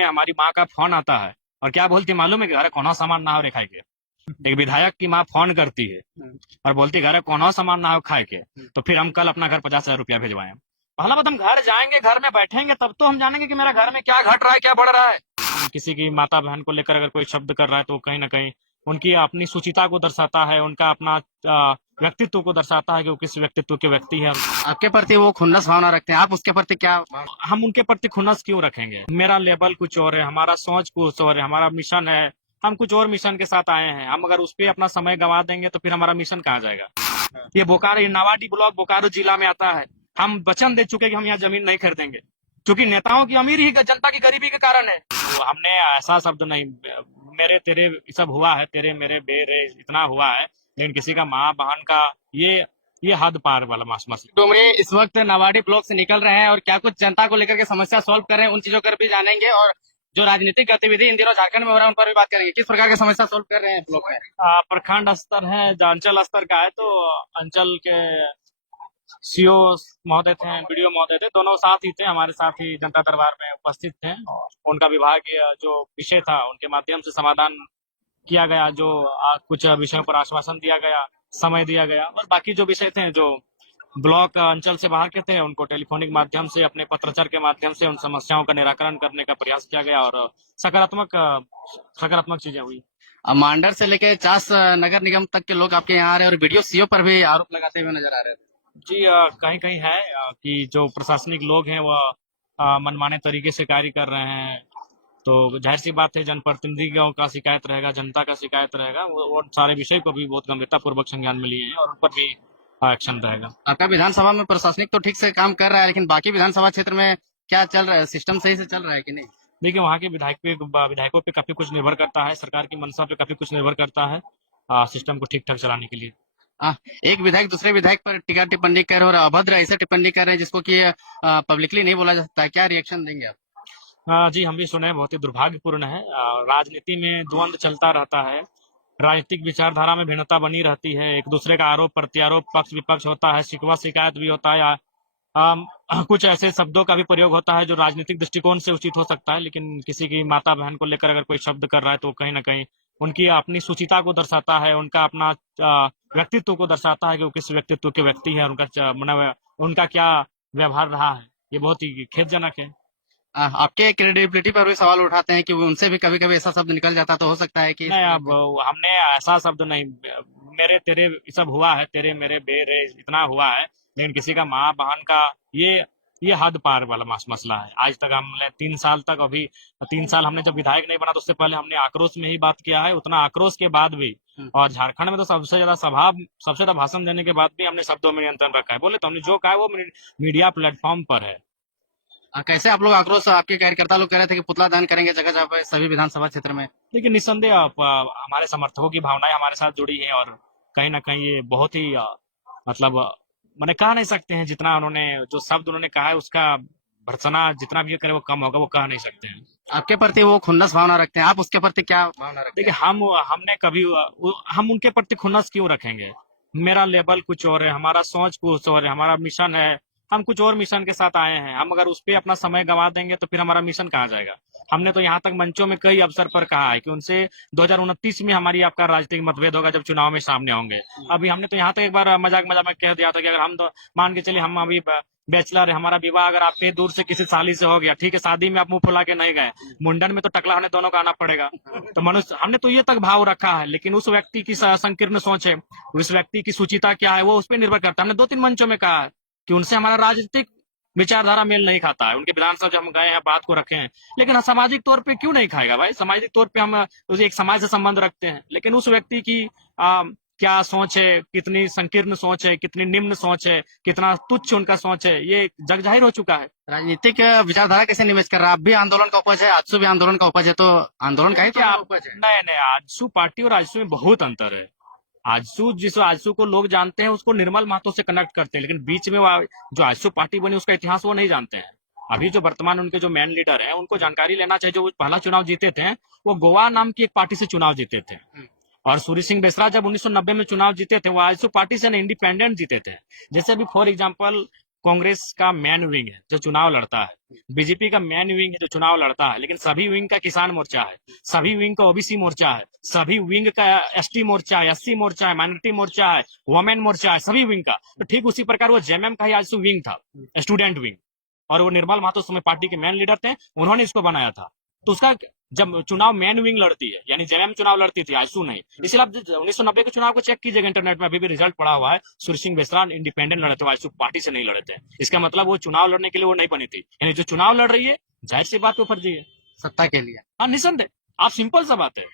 हमारी माँ का फोन आता है और क्या बोलती है मालूम है कि अरे कौन सामान ना हो रे खाए के। एक विधायक की माँ फोन करती है और बोलती है अरे कौन सामान ना हो खाए के। तो फिर हम कल अपना घर 50,000 रुपया भिजवाएं। पहला बात हम घर जाएंगे, घर में बैठेंगे तब तो हम जानेंगे कि मेरा घर में क्या घट रहा है, क्या बढ़ रहा है। किसी की माता बहन को लेकर अगर कोई शब्द कर रहा है तो कहीं ना कहीं उनकी अपनी सुचिता को दर्शाता है, उनका अपना व्यक्तित्व को दर्शाता है कि वो किस व्यक्तित्व के व्यक्ति है। आपके प्रति वो खुन्नस भावना रखते हैं, आप उसके प्रति क्या हम उनके प्रति खुन्नस क्यों रखेंगे? मेरा लेवल कुछ और है, हमारा सोच कुछ और है, हमारा मिशन है, हम कुछ और मिशन के साथ आए हैं। हम अगर उस पर अपना समय गंवा देंगे तो फिर हमारा मिशन कहाँ जाएगा? ये बोकारो, ये नावाडी ब्लॉक बोकारो जिला में आता है। हम वचन दे चुके कि हम यहाँ जमीन नहीं खरीदेंगे, क्योंकि नेताओं की अमीर ही जनता की गरीबी के कारण है। तो हमने ऐसा शब्द नहीं, मेरे तेरे सब हुआ है, तेरे मेरे बेरे इतना हुआ है, लेकिन किसी का माँ बहन का ये हद पार वाला मसला। डोमरे इस वक्त नावाडी ब्लॉक से निकल रहे हैं और क्या कुछ जनता को लेकर के समस्या सॉल्व कर रहे हैं, उन चीजों पर भी जानेंगे और जो राजनीतिक गतिविधि इन दिनों झारखंड में हो रहा है उन पर भी बात करेंगे। किस प्रकार की समस्या सॉल्व कर रहे हैं ब्लॉक में? प्रखंड स्तर है, जो अंचल स्तर का है, तो अंचल के सीओ महोदय थे, बीडीओ महोदय थे, दोनों साथ ही थे, हमारे साथ ही जनता दरबार में उपस्थित थे। उनका विभागीय जो विषय था उनके माध्यम से समाधान किया गया। जो कुछ विषयों पर आश्वासन दिया गया, समय दिया गया, और बाकी जो विषय थे जो ब्लॉक अंचल से बाहर के थे उनको टेलीफोनिक माध्यम से, अपने पत्रचार के माध्यम से उन समस्याओं का निराकरण करने का प्रयास किया गया और सकारात्मक चीजें हुई। मांडर से लेकर चास नगर निगम तक के लोग आपके यहाँ आ रहे हैं और वीडियो सीओ पर भी आरोप लगाते हुए नजर आ रहे हैं। जी, कहीं कहीं है कि जो प्रशासनिक लोग हैं वह मनमाने तरीके से कार्य कर रहे हैं। तो जाहिर सी बात है, जनप्रतिनिधियों का शिकायत रहेगा, जनता का शिकायत रहेगा, वो सारे विषय को भी बहुत गंभीरता पूर्वक संज्ञान में लिए हैं और उन पर भी एक्शन रहेगा। आपका विधानसभा में प्रशासनिक तो ठीक से काम कर रहा है, लेकिन बाकी विधानसभा क्षेत्र में क्या चल रहा है? सिस्टम सही से चल रहा है कि नहीं? देखिए, वहाँ के विधायकों पे काफी कुछ निर्भर करता है, सरकार की मंशा पे काफी कुछ निर्भर करता है सिस्टम को ठीक ठाक चलाने के लिए। एक विधायक दूसरे विधायक पर टिका टिप्पणी कर रहे हैं और अभद्र ऐसे टिप्पणी कर रहे हैं जिसको कि पब्लिकली नहीं बोला जा सकता है। क्या रिएक्शन देंगे आप? जी, हम भी सुने, बहुत ही दुर्भाग्यपूर्ण है। राजनीति में द्वंद चलता रहता है, राजनीतिक विचारधारा में भिन्नता बनी रहती है, एक दूसरे का आरोप प्रत्यारोप, पक्ष विपक्ष होता है, शिकवा शिकायत भी होता है, कुछ ऐसे शब्दों का भी प्रयोग होता है जो राजनीतिक दृष्टिकोण से उचित हो सकता है, लेकिन किसी की माता बहन को लेकर अगर कोई शब्द कर रहा है तो कहीं ना कहीं उनकी अपनी सुचिता को दर्शाता है, उनका अपना व्यक्तित्व को दर्शाता है कि वो किस व्यक्तित्व के व्यक्ति है, उनका क्या व्यवहार रहा है। ये बहुत ही खेदजनक है। आपके क्रेडिबिलिटी पर भी सवाल उठाते हैं कि उनसे भी कभी कभी ऐसा शब्द निकल जाता तो हो सकता है कि नहीं, अब हमने ऐसा शब्द नहीं, मेरे तेरे सब हुआ है, तेरे मेरे बेरे इतना हुआ है, लेकिन किसी का माँ बहन का ये हद पार वाला मसला है। आज तक हमने 3 साल तक, अभी 3 साल हमने जब विधायक नहीं बना तो उससे पहले हमने आक्रोश में ही बात किया है, उतना आक्रोश के बाद भी, और झारखंड में तो सबसे ज्यादा भाषण देने के बाद भी हमने शब्दों में नियंत्रण रखा है। बोले तो हमने जो कहा है वो मीडिया प्लेटफॉर्म पर है। कैसे आप लोग आक्रोश, आपके कार्यकर्ता लोग कह रहे थे कि पुतला दान करेंगे जगह जगह पे सभी विधानसभा क्षेत्र में? लेकिन निस्संदेह हमारे समर्थकों की भावनाएं हमारे साथ जुड़ी हैं और कहीं ना कहीं ये बहुत ही मतलब मैंने कह नहीं सकते हैं, जितना उन्होंने जो शब्द उन्होंने कहा है उसका भर्त्सना जितना भी करे वो कम होगा, वो कह नहीं सकते हैं। आपके प्रति वो खुन्नस भावना रखते हैं, आप उसके प्रति क्या भावना रखते देखिए, हमने कभी हम उनके प्रति खुन्नस क्यों रखेंगे? मेरा लेवल कुछ और है, हमारा सोच कुछ और है, हमारा मिशन है, हम कुछ और मिशन के साथ आए हैं। हम अगर उस पर अपना समय गंवा देंगे तो फिर हमारा मिशन कहाँ जाएगा? हमने तो यहाँ तक मंचों में कई अवसर पर कहा है कि उनसे 2029 में हमारी आपका राजनीतिक मतभेद होगा जब चुनाव में सामने होंगे। अभी हमने तो यहाँ तक एक बार मजाक में कह दिया था कि अगर हम तो मान के चलिए, हम अभी बैचलर है, हमारा विवाह अगर आपके दूर से किसी साली से हो गया, ठीक है, शादी में आप मुंह फुला के नहीं गए, मुंडन में तो टकला होने दोनों का आना पड़ेगा। तो मनुष्य, हमने तो ये तक भाव रखा है, लेकिन उस व्यक्ति की संकीर्ण सोच है, उस व्यक्ति की सुचिता क्या है, वो उस पर निर्भर करता है। हमने 2-3 मंचों में कहा है कि उनसे हमारा राजनीतिक विचारधारा मेल नहीं खाता है। उनके विधानसभा जब हम गए हैं, बात को रखे हैं, लेकिन सामाजिक तौर पे क्यों नहीं खाएगा भाई? सामाजिक तौर पे हम एक समाज से संबंध रखते हैं, लेकिन उस व्यक्ति की क्या सोच है, कितनी संकीर्ण सोच है, कितनी निम्न सोच है, कितना तुच्छ उनका सोच है, ये जग जाहिर हो चुका है। राजनीतिक विचारधारा कैसे निवेश कर रहा है? आप भी आंदोलन का उपज है, आजसू भी आंदोलन का उपज है, तो आंदोलन का ही तो उपज है। नहीं, आजसू पार्टी और आजसू में बहुत अंतर है। आजसू को लोग जानते हैं, उसको निर्मल महतो से कनेक्ट करते हैं, लेकिन बीच में जो आजसू पार्टी बनी उसका इतिहास वो नहीं जानते हैं। अभी जो वर्तमान उनके जो मेन लीडर हैं उनको जानकारी लेना चाहिए। जो पहला चुनाव जीते थे वो गोवा नाम की एक पार्टी से चुनाव जीते थे, और सूर्य सिंह बेसरा जब 1990 में चुनाव जीते थे वो आजसू पार्टी से इंडिपेंडेंट जीते थे। जैसे अभी फॉर एग्जाम्पल कांग्रेस का मैन विंग है जो चुनाव लड़ता है, बीजेपी का मैन विंग है जो चुनाव लड़ता है, लेकिन सभी विंग का किसान मोर्चा है, सभी विंग का ओबीसी मोर्चा है, सभी विंग का एसटी मोर्चा है, एससी मोर्चा है, माइनॉरिटी मोर्चा है, वुमेन मोर्चा है, सभी विंग का। तो ठीक उसी प्रकार वो जेएमएम का ही आज विंग था, स्टूडेंट विंग, और वो निर्मल महतो उस समय पार्टी के मैन लीडर थे, उन्होंने इसको बनाया था। तो उसका जब चुनाव मैन विंग लड़ती है, यानी जेएमएम चुनाव लड़ती थी, आजसू नहीं। इसलिए आप 1990 के चुनाव को चेक कीजिएगा इंटरनेट में, अभी भी रिजल्ट पड़ा हुआ है, सूर्य सिंह बेसरा इंडिपेंडेंट लड़े थे, आजसू पार्टी से नहीं लड़े थे। इसका मतलब वो चुनाव लड़ने के लिए वो नहीं बनी थी, यानी जो चुनाव लड़ रही है जाहिर सी बात वो फर्जी है, सत्ता के लिए। हाँ निसंदेह। आप सिंपल सा बात है,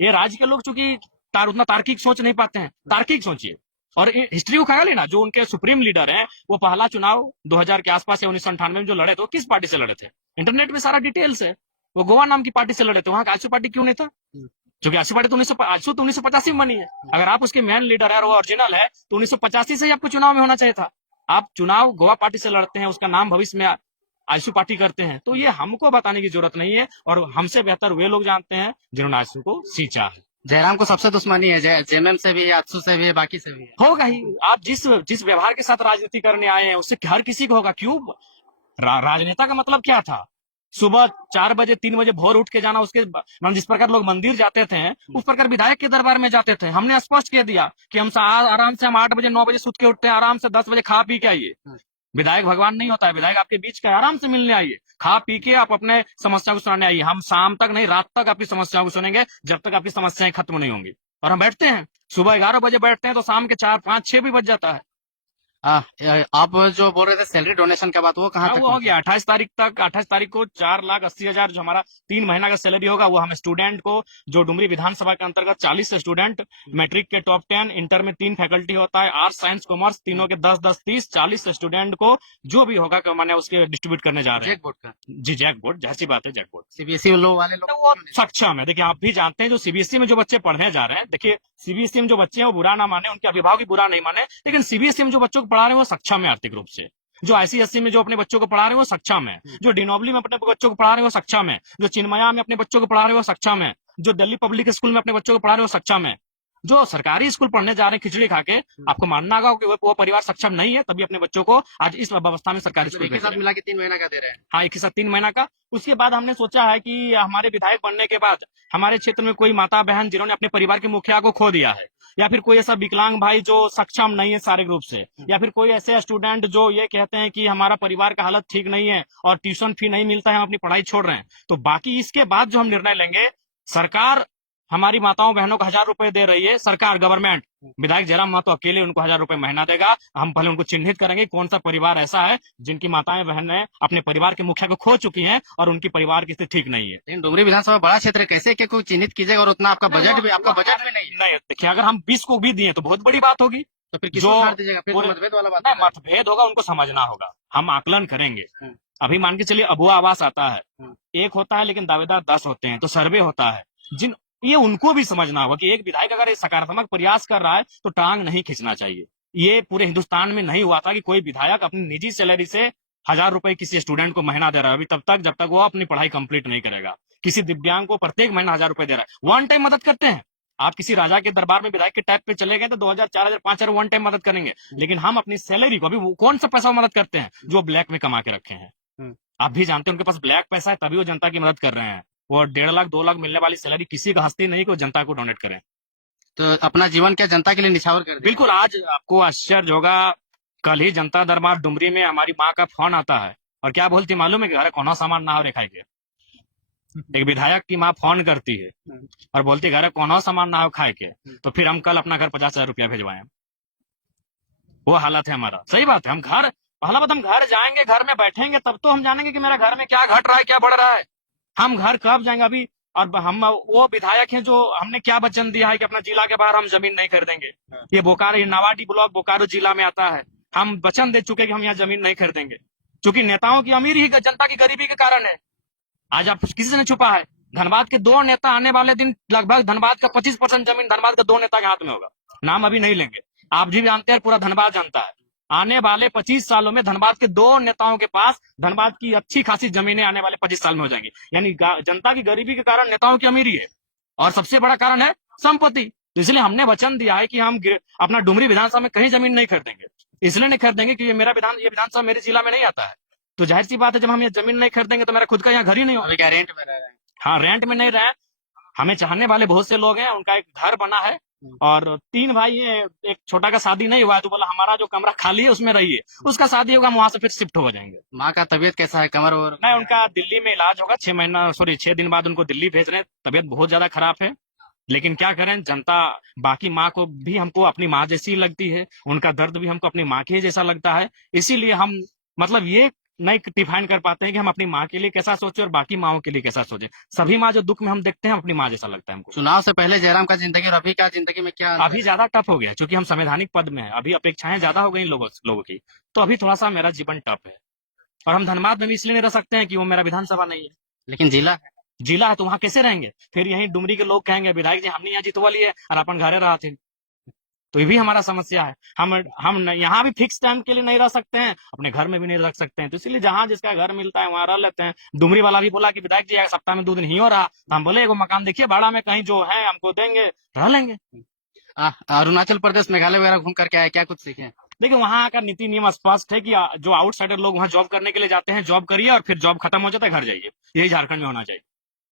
ये राज्य के लोग चूंकि उतना तार्किक सोच नहीं पाते हैं, तार्किक सोचिए। और हिस्ट्री को ख्याल ना, जो उनके सुप्रीम लीडर हैं, वो पहला चुनाव 2000 के आसपास या 1998 में जो लड़े थे, वो किस पार्टी से लड़े थे? इंटरनेट में सारा डिटेल्स है। वो गोवा नाम की पार्टी से लड़े थे, वहां आजसू पार्टी क्यों नहीं था? क्योंकि आजसू पार्टी तो आजसू तो 1985 में बनी है। अगर आप उसके मैन लीडर है और वो ओरिजिनल है, तो 1985 से ही आपको चुनाव में होना चाहिए था। आप चुनाव गोवा पार्टी से लड़ते हैं, उसका नाम भविष्य में आजसू पार्टी करते हैं, तो ये हमको बताने की जरूरत नहीं है, और हमसे बेहतर वे लोग जानते हैं जिन्होंने आजसू को सींचा है। जयराम को सबसे दुश्मनी है, जेएमएम से भी है, आजसू से भी है, बाकी से भी है। होगा ही। आप जिस व्यवहार के साथ राजनीति करने आए हैं, उससे हर किसी को होगा। क्यों? राजनेता का मतलब क्या था? सुबह 4 बजे 3 बजे भोर उठ के जाना, उसके मतलब जिस प्रकार लोग मंदिर जाते थे, उस प्रकार विधायक के दरबार में जाते थे। हमने स्पष्ट कह दिया कि हम आराम से, हम 8 बजे 9 बजे सुत के उठते हैं, आराम से 10 बजे खा पी के आइए। विधायक भगवान नहीं होता है, विधायक आपके बीच का, आराम से मिलने आइए, खा पी के आप अपने समस्या को सुनाने आइए। हम शाम तक नहीं, रात तक आपकी समस्याओं को सुनेंगे, जब तक आपकी समस्याएं खत्म नहीं होंगी। और हम बैठते हैं, सुबह 11 बजे बैठते हैं, तो शाम के 4 5 6 भी बज जाता है। आप जो बोल रहे थे सैलरी डोनेशन का बात, वो कहाँ हाँ, तक वो हो गया 28 तारीख तक। 28 तारीख को 4,80,000 जो हमारा 3 महीना का सैलरी होगा, वो हम स्टूडेंट को, जो डुमरी विधानसभा के अंतर्गत 40 स्टूडेंट, मैट्रिक के टॉप 10, इंटर में 3 फैकल्टी होता है, आर्ट्स साइंस कॉमर्स तीनों के 10-10 30 40 स्टूडेंट को जो भी होगा कि मैंने उसके डिस्ट्रीब्यूट करने जा रहे हैं। जैक बोर्ड का? जी, जैक बोर्ड, जाहिर सी बात है, जैक बोर्ड। सीबीएसई लोग वाले लोग तो वो सक्षम है। देखिए, आप भी जानते हैं, जो सीबीएसई में जो बच्चे पढ़ने जा रहे हैं, देखिए सीबीएसई में जो बच्चे हैं वो बुरा ना माने, उनके अभिभावक भी बुरा नहीं माने, लेकिन सीबीएसई में जो बच्चों को पढ़ा रहे हैं वो सक्षम है आर्थिक रूप से। जो आईसीएसई में जो अपने बच्चों को पढ़ा रहे हैं वो सक्षम है, जो डिनोबली में अपने बच्चों को पढ़ा रहे हैं वो सक्षम है, जो चिन्मया में अपने बच्चों को पढ़ा रहे हैं वो सक्षम है, जो दिल्ली पब्लिक स्कूल में अपने बच्चों को पढ़ा रहे हैं वो सक्षम है। जो सरकारी स्कूल पढ़ने जा रहे हैं खिचड़ी खा के, आपको मानना होगा कि वो परिवार सक्षम नहीं है, तभी अपने बच्चों को आज इस अवस्था में सरकारी स्कूल एक ही साथ मिला के 3 महीना का दे रहे हैं। हाँ, एक ही साथ 3 महीना का। उसके बाद हमने सोचा है कि हमारे विधायक बनने के बाद हमारे क्षेत्र में कोई माता बहन जिन्होंने अपने परिवार के मुखिया को खो दिया है, या फिर कोई ऐसा विकलांग भाई जो सक्षम नहीं है शारीरिक रूप से, या फिर कोई ऐसे स्टूडेंट जो ये कहते हैं कि हमारा परिवार का हालत ठीक नहीं है और ट्यूशन फी नहीं मिलता है, हम अपनी पढ़ाई छोड़ रहे हैं, तो बाकी इसके बाद जो हम निर्णय लेंगे, सरकार हमारी माताओं बहनों को 1000 रुपए दे रही है, सरकार गवर्नमेंट, विधायक जयराम महतो अकेले उनको 1000 रुपए महीना देगा। हम पहले उनको चिन्हित करेंगे कौन सा परिवार ऐसा है जिनकी माताएं बहनें अपने परिवार के मुखिया को खो चुकी हैं और उनकी परिवार की स्थिति ठीक नहीं है। लेकिन डुमरी विधानसभा बड़ा क्षेत्र है, कैसे क्या कोई चिन्हित कीजिएगा, और उतना आपका बजट भी नहीं। देखिए, अगर हम 20 को भी दिए तो बहुत बड़ी बात होगी। तो फिर किसको छाड़ दीजिएगा? फिर तो मतभेद वाला बात है। मतभेद होगा, उनको समझना होगा, हम आकलन करेंगे। अभी मान के चलिए अबुआ आवास आता है, एक होता है लेकिन दावेदार 10 होते हैं, तो सर्वे होता है, ये उनको भी समझना होगा कि एक विधायक अगर सकारात्मक प्रयास कर रहा है तो टांग नहीं खींचना चाहिए। ये पूरे हिंदुस्तान में नहीं हुआ था कि कोई विधायक अपनी निजी सैलरी से 1000 रुपए किसी स्टूडेंट को महीना दे रहा है, अभी तब तक जब तक वो अपनी पढ़ाई कंप्लीट नहीं करेगा। किसी दिव्यांग को प्रत्येक महीना 1000 रुपए दे रहा है, वन टाइम मदद करते हैं। आप किसी राजा के दरबार में विधायक के टैप पे चले गए तो 2000 4000 5000 वन टाइम मदद करेंगे, लेकिन हम अपनी सैलरी को अभी कौन सा पैसा मदद करते हैं जो ब्लैक में कमा के रखे हैं। आप भी जानते हैं उनके पास ब्लैक पैसा है, तभी वो जनता की मदद कर रहे हैं। वो 1.5 लाख 2 लाख मिलने वाली सैलरी किसी का हंसती नहीं कि वो जनता को डोनेट करें। तो अपना जीवन क्या जनता के लिए निछावर कर? बिल्कुल। आज आपको आश्चर्य होगा, कल ही जनता दरबार डुमरी में हमारी माँ का फोन आता है, और क्या बोलती मालूम है कि घर कोनो सामान ना हो रे खाए के। एक विधायक की माँ फोन करती है और बोलती घर कोनो सामान ना हो खाए के, तो फिर हम कल अपना घर 50,000 रुपया भेजवाएं। वो हालत है हमारा। सही बात है, पहला बात हम घर जाएंगे, घर में बैठेंगे, तब तो हम जानेंगे कि मेरा घर में क्या घट रहा है, क्या बढ़ रहा है। हम घर कब जाएंगे अभी? और हम वो विधायक हैं जो हमने क्या वचन दिया है कि अपना जिला के बाहर हम जमीन नहीं खरीदेंगे। ये बोकारो, ये नावाडी ब्लॉक बोकारो जिला में आता है। हम वचन दे चुके कि हम यहाँ जमीन नहीं खरीदेंगे, क्योंकि नेताओं की अमीरी ही जनता की गरीबी के कारण है। आज आप किसी ने छुपा है, धनबाद के 2 नेता आने वाले दिन लगभग धनबाद का 25% जमीन धनबाद के 2 नेता के हाथ में होगा। नाम अभी नहीं लेंगे, आप भी जानते हैं, पूरा धनबाद जानता है। आने वाले 25 सालों में धनबाद के 2 नेताओं के पास धनबाद की अच्छी खासी जमीनें आने वाले 25 साल में हो जाएंगी। यानी जनता की गरीबी के कारण नेताओं की अमीरी है, और सबसे बड़ा कारण है संपत्ति। इसलिए हमने वचन दिया है कि हम अपना डुमरी विधानसभा में कहीं जमीन नहीं खरीदेंगे। इसलिए नहीं खरीदेंगे कि ये विधानसभा मेरे जिला में नहीं आता है। तो जाहिर सी बात है, जब हम ये जमीन नहीं खरीदेंगे तो मेरा खुद का यहाँ घर ही नहीं होगा। अभी क्या रेंट में रह रहे हैं? हाँ, रेंट में नहीं रहे। हमें चाहने वाले बहुत से लोग हैं, उनका एक घर बना है और 3 भाई हैं। एक छोटा का शादी नहीं हुआ है तो बोला हमारा जो कमरा खाली है उसमें रहिए, उसका शादी होगा, हम वहां से फिर शिफ्ट हो जाएंगे। माँ का तबीयत कैसा है, कमर और? नहीं, उनका दिल्ली में इलाज होगा, 6 दिन बाद उनको दिल्ली भेज रहे हैं। तबीयत बहुत ज्यादा खराब है, लेकिन क्या करें, जनता बाकी माँ को भी हमको अपनी माँ जैसी लगती है, उनका दर्द भी हमको अपनी माँ के जैसा लगता है। इसीलिए हम मतलब ये नहीं डिफाइन कर पाते हैं कि हम अपनी माँ के लिए कैसा सोचे और बाकी माओं के लिए कैसा सोचे। सभी माँ जो दुख में हम देखते हैं अपनी माँ जैसा लगता है हमको। चुनाव से पहले जयराम का जिंदगी और अभी का जिंदगी में क्या अंतर अभी है? ज्यादा टफ हो गया क्योंकि हम संवैधानिक पद में हैं। अभी अपेक्षाएं ज्यादा हो गई लोगों की, तो अभी थोड़ा सा मेरा जीवन टफ है। और हम धनबाद में भी इसलिए नहीं रह सकते हैं कि वो मेरा विधानसभा नहीं है। लेकिन जिला है। जिला है तो वहां कैसे रहेंगे? फिर यही डुमरी के लोग कहेंगे विधायक जी हमने यहाँ जितवा लिए और अपन घरे रहा थे। तो ये भी हमारा समस्या है। हम यहाँ भी फिक्स टाइम के लिए नहीं रह सकते हैं, अपने घर में भी नहीं रह सकते हैं। तो इसलिए जहाँ जिसका घर मिलता है वहां रह लेते हैं। डुमरी वाला भी बोला कि विधायक जी सप्ताह में 2 दिन ही हो रहा, तो हम बोले एगो मकान देखिए भाड़ा में कहीं जो है हमको देंगे, रह लेंगे। अरुणाचल प्रदेश मेघालय वगैरह घूम करके आए, क्या कुछ सीखे? देखिए वहाँ का नीति नियम स्पष्ट है कि जो आउटसाइडर लोग वहाँ जॉब करने के लिए जाते हैं, जॉब करिए और फिर जॉब खत्म हो जाता है घर जाइए। यही झारखंड में होना चाहिए।